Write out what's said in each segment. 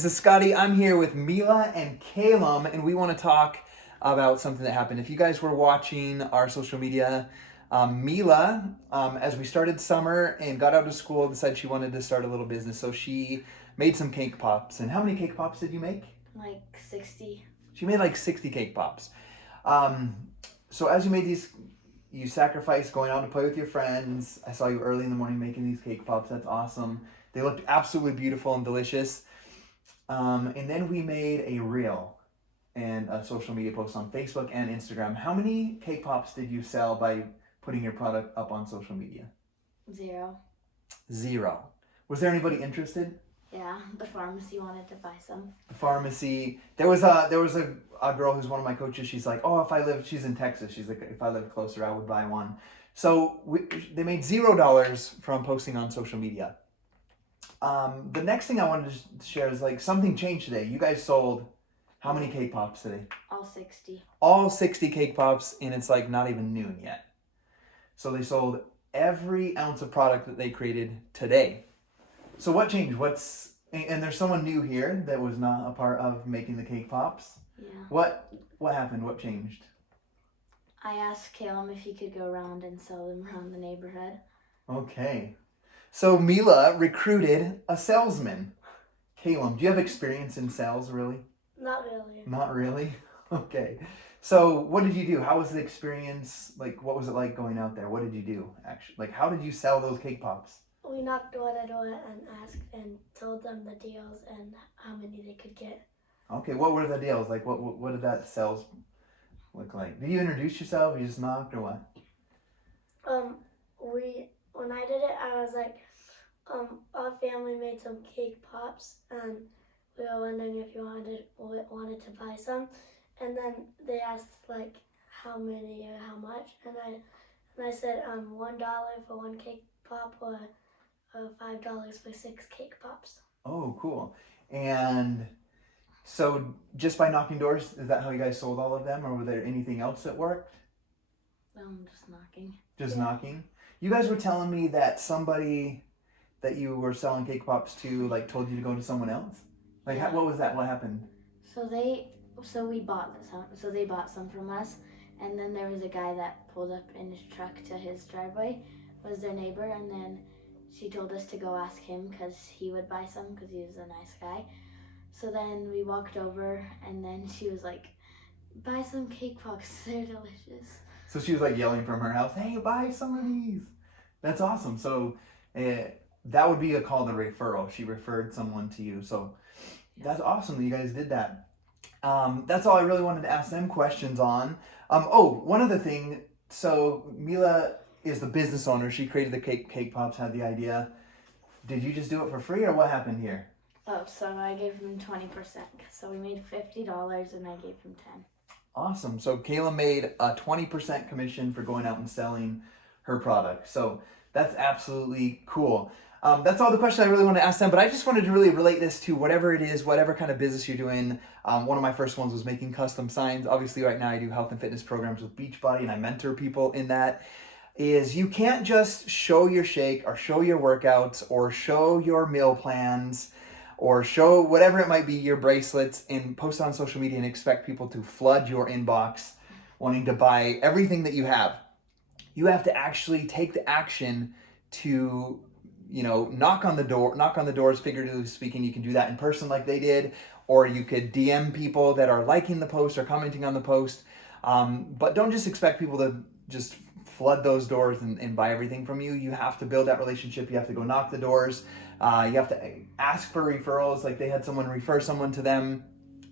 This is Scotty. I'm here with Mila and Calum, and we want to talk about something that happened. If you guys were watching our social media, Mila, as we started summer and got out of school, decided she wanted to start a little business. So she made some cake pops. And how many cake pops did you make? Like 60. She made like 60 cake pops. So as you made these, you sacrificed going out to play with your friends. I saw you early in the morning making these cake pops. That's awesome. They looked absolutely beautiful and delicious. And then we made a reel and a social media post on Facebook and Instagram. How many cake pops did you sell by putting your product up on social media? 0. 0. Was there anybody interested? Yeah, the pharmacy wanted to buy some. The pharmacy. There was a girl who's one of my coaches. She's like, oh, she's in Texas. She's like, if I lived closer, I would buy one. So they made $0 from posting on social media. The next thing I wanted to share is like something changed today. You guys sold how many cake pops today? All 60. All 60 cake pops, and it's like not even noon yet. So they sold every ounce of product that they created today. So what changed? And there's someone new here that was not a part of making the cake pops. Yeah. What happened? What changed? I asked Calum if he could go around and sell them around the neighborhood. Okay. So Mila recruited a salesman. Calum, do you have experience in sales, really? Not really. Not really? Okay. So what did you do? How was the experience? Like, what was it like going out there? What did you do, actually? Like, how did you sell those cake pops? We knocked door to door and asked and told them the deals and how many they could get. Okay, what were the deals? Like, what did that sales look like? Did you introduce yourself? You just knocked or what? When I did it, I was like, our family made some cake pops and we were wondering if you wanted to buy some. And then they asked like how many or how much, and I said $1 for one cake pop or $5 for 6 cake pops. Oh, cool. And so just by knocking doors, is that how you guys sold all of them, or was there anything else that worked? Just knocking. Just knocking? You guys were telling me that somebody that you were selling cake pops to like told you to go to someone else? Like, Yeah. what was that? What happened? So we bought some. So they bought some from us, and then there was a guy that pulled up in his truck to his driveway, was their neighbor, and then she told us to go ask him because he would buy some because he was a nice guy. So then we walked over, and then she was like, buy some cake pops, they're delicious. So she was like yelling from her house, hey, buy some of these. That's awesome. So that would be a call to referral. She referred someone to you. So that's awesome that you guys did that. That's all I really wanted to ask them questions on. One other thing. So Mila is the business owner. She created the cake pops, had the idea. Did you just do it for free, or what happened here? Oh, so I gave him 20%. So we made $50 and I gave him 10. Awesome. So Kayla made a 20% commission for going out and selling her product. So that's absolutely cool. That's all the questions I really want to ask them, but I just wanted to really relate this to whatever it is, whatever kind of business you're doing. One of my first ones was making custom signs. Obviously right now I do health and fitness programs with Beachbody and I mentor people in that. Is you can't just show your shake or show your workouts or show your meal plans or show whatever it might be, your bracelets, and post on social media and expect people to flood your inbox wanting to buy everything that you have. You have to actually take the action to, knock on the doors, figuratively speaking. You can do that in person like they did, or you could DM people that are liking the post or commenting on the post. But don't just expect people to just flood those doors and buy everything from you. You have to build that relationship. You have to go knock the doors. You have to ask for referrals, like they had someone refer someone to them.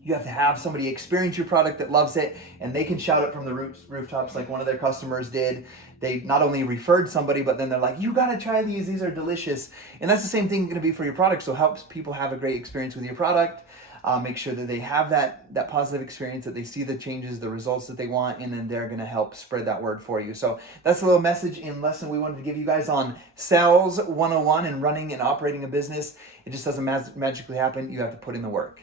You have to have somebody experience your product that loves it, and they can shout it from the rooftops like one of their customers did. They not only referred somebody, but then they're like, you gotta try these are delicious. And that's the same thing gonna be for your product. So helps people have a great experience with your product. Make sure that they have that positive experience, that they see the changes, the results that they want, and then they're going to help spread that word for you. So that's a little message and lesson we wanted to give you guys on Sales 101 and running and operating a business. It just doesn't magically happen. You have to put in the work.